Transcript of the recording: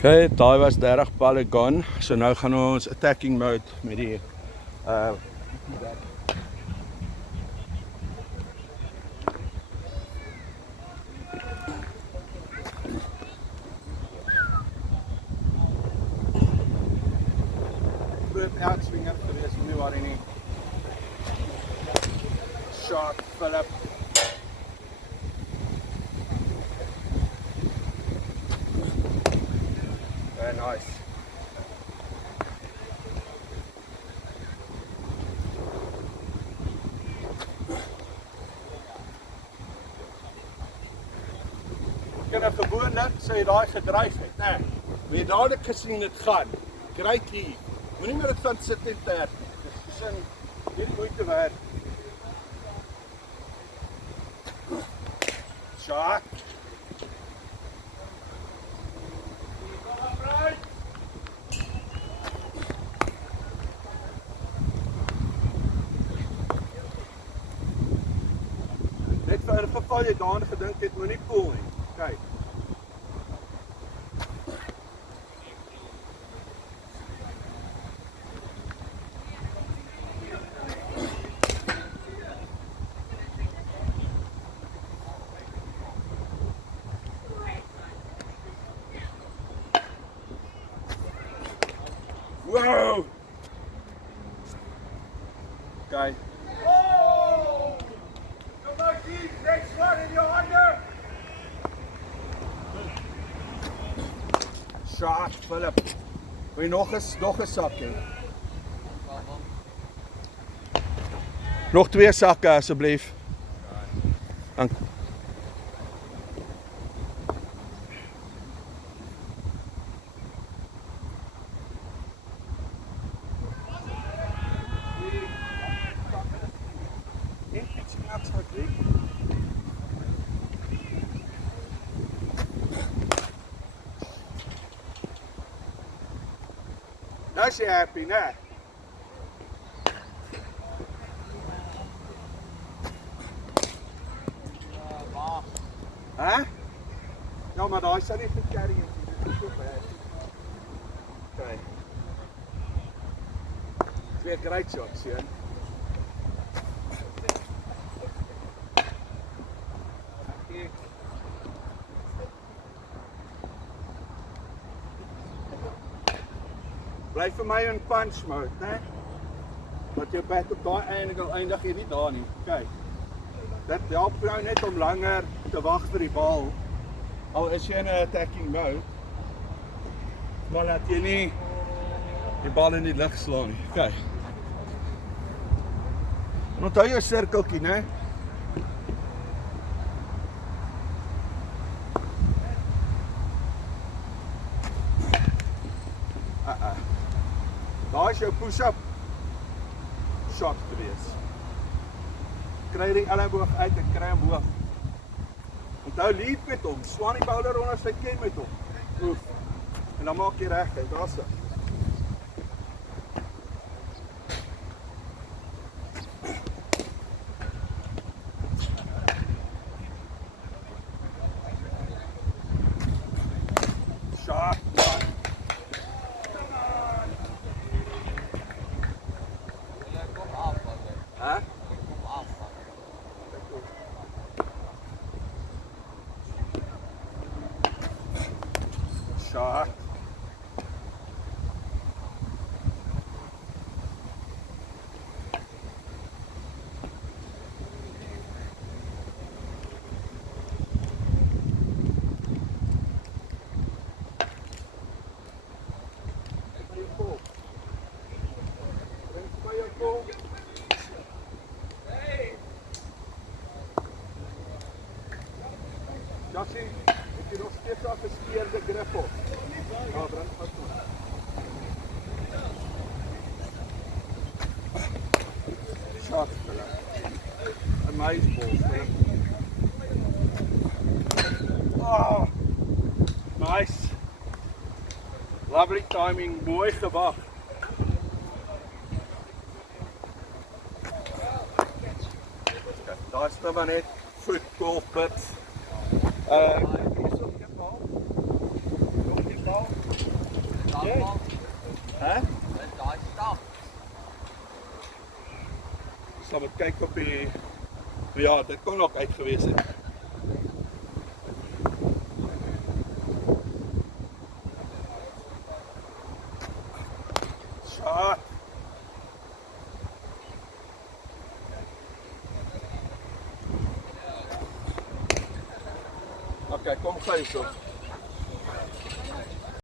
Okay, daai was 30 balle gone. So nou gaan ons attacking mode met die groot outswinger gewees, nie waar nie. Shot, Philip. Very nice. Ek het gewoonlik sê jy daai gedryf het, né? Maar jy dadelik gesien dit gaan. Great hier. Moenie meer dit van sit en terg nie. Dis sin nie moeite werd. Shot. Net vir 'n geval jy daaraan gedink het, moenie pool nie. Kyk. Wow! Okay. Oh! Come on, keep next one in your under. Shot, Philip. Wil je nog een zakje? Nog 2 zakken alsjeblieft. Dank. Nou is jy happy, né? Hè? Ja, maar daai sal nie vercarry nie. Dit is so bad. Okay. 2 great shots, ja. Bly vir my in punch mode, né? Want jou bat op daai eindig jy nie daar nie. Kyk. Dit help jou net om langer te wag vir die bal. Al is jy in 'n attacking mode. Maar laat jy nie die bal in die lug slaan nie. Kyk. En onthou jou sirkeltjie, né? Daar is jou push-up shot gewees. Kry die elleboog uit en kry hom hoog. Onthou lead met hom, slaan die bouler onder sy ken met hom. Oef. En dan maak jy reg, daar's hy. Shot. Huh? Shot. Jassie, het jy nog steeds al geskeerde grip op? Ja, bring vast toe. Shot, amazing ball. Oh, nice. Lovely timing, mooi gewag. Daar is nou maar net goed golfpit. Hier is ook die bal. Nog die bal. Hè? Daar stap. Ik zal maar kijken op die... Ja, dit kon ook uit geweest het. Zo. Oké, kom gauw zo.